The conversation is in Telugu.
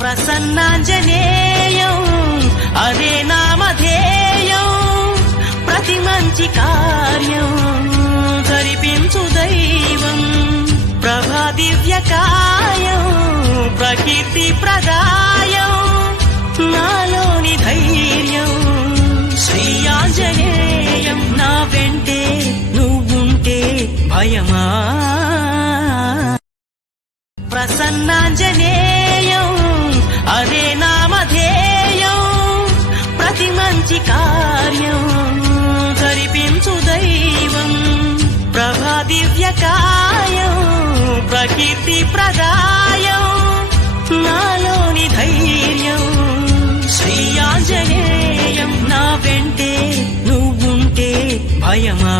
ప్రసన్నాంజనేయం అదే నామధేయం ప్రతి మంచి కార్యం జరిపించు దైవం ప్రభా దివ్యకాయం ప్రకీర్తి ప్రదాయం నాలోని ధైర్యం శ్రీ ఆంజనేయం నా వెంటే నువ్వుంటే భయమా ప్రసన్నాంజనేయం అదే నామధేయం ప్రతి మంచి కార్యం జరిపించు దైవం ప్రభా దివ్యకాయం ప్రకీర్తి ప్రదాయం నాలోని ధైర్యం శ్రీ ఆంజనేయం నా వెంటే నువ్వుంటే భయమా